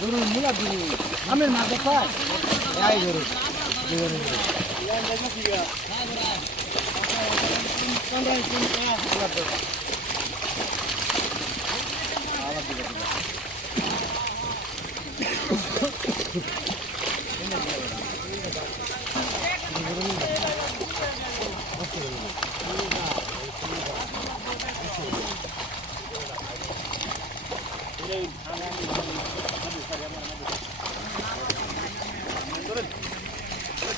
গরুর মূলা দিবি আমের মাঝে পায় এই গরু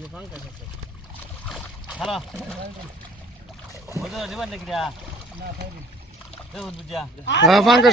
你放开了。好了。我这就问那个的。那。这是不接。啊，放个。